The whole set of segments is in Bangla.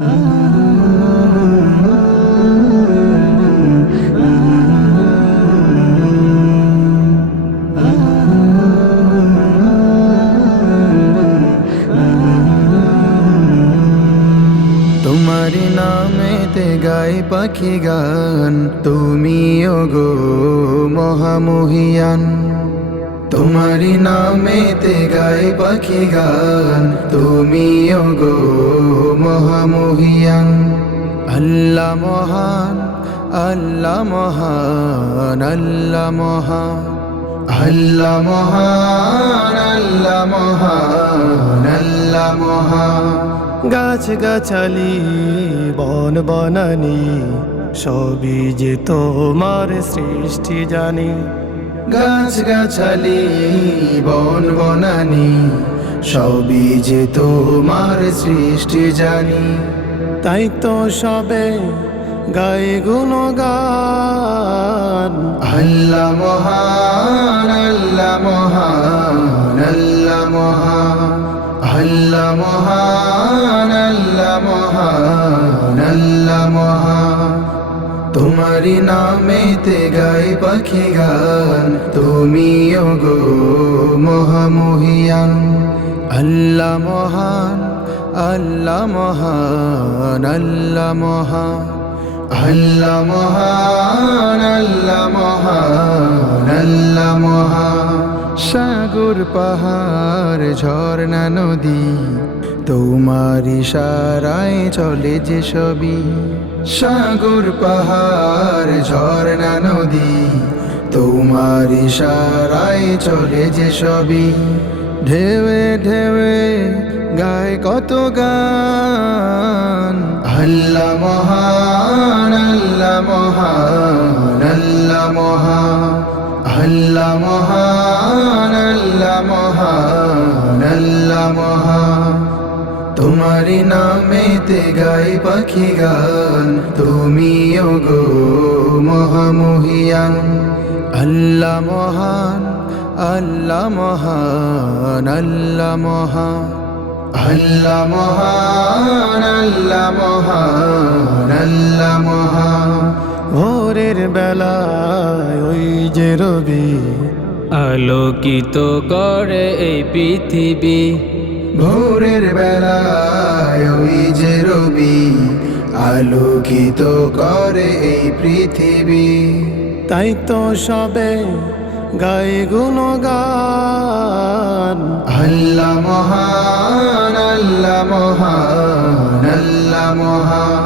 তোমারি নামেতে গায় পাখি গান, তুমি ওগো মহামহিয়ান। তোমারি নামেতে গায় পাখি গান, তুমি ওগো মহামহিয়ান। আল্লাহ মহান, আল্লাহ মহান, আল্লাহ মহান, আল্লাহ মহান, আল্লাহ মহান, আল্লাহ মহান। গাছ গাছালি বন বনানি সবই যে তোমার সৃষ্টি জানি। গাছ গাছালি বন বনানি সবই যে তোমার সৃষ্টি জানি। তাই তো সবে গায়ে গুণগান। আল্লাহ মহান, আল্লাহ মহান, আল্লাহ মহান, আল্লাহ মহান, আল্লাহ মহান, আল্লাহ মহান। তোমারি নামেতে গায় পাখি গান, তুমি ওগো মহামহিয়ান। আল্লাহ মহান, আল্লাহ মহান, আল্লাহ মহান, আল্লাহ মহান, আল্লাহ মহান, আল্লাহ মহান। সাগর পাহাড় ঝর্ণা নদী তোমার ইশারায় চলে যে সবই। সাগর পাহাড় ঝর্ণা নদী তোমার ইশারায় চলে যে সবই। ঢেউে ঢেউে গায় কত গান। আল্লাহ মহান, আল্লাহ মহান, আল্লাহ মহান, আল্লাহ মহান, আল্লাহ মহান, আল্লাহ মহান। তোমারি নামেতে গায় পাখি গান, তুমি ওগো মহামহিয়ান। আল্লাহ মহান, আল্লাহ মহান, আল্লাহ মহান, আল্লাহ মহান, আল্লাহ মহান, আল্লাহ মহান। ভোরের বেলায় ওই যে রবি আলোকিত করে এই পৃথিবী। ভোরের বেলায় ওই যে রবি আলোকিত করে এই পৃথিবী। তাই তো সবে গায়ে গুণগান। আল্লাহ মহান, আল্লাহ মহান, আল্লাহ মহান,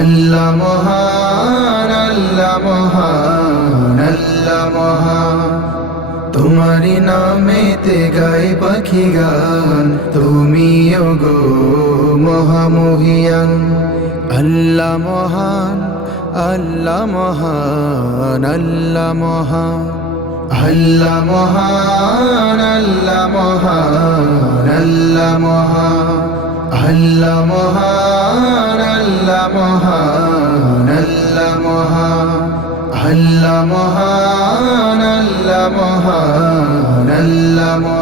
আল্লাহ মহান, আল্লাহ মহান, আল্লাহ মহান। তোমারি নামেতে গায় পাখি গান, তুমি ওগো মহামহিয়ান। আল্লাহ মহান, আল্লাহ মহান, আল্লাহ মহান, আল্লাহ মহান, আল্লাহ মহান, আল্লাহ মহান, আল্লাহ মহান, আল্লাহ মহান, আল্লাহ মহান, আল্লাহ মহান, আল্লাহ মহান, আল্লাহ মহান।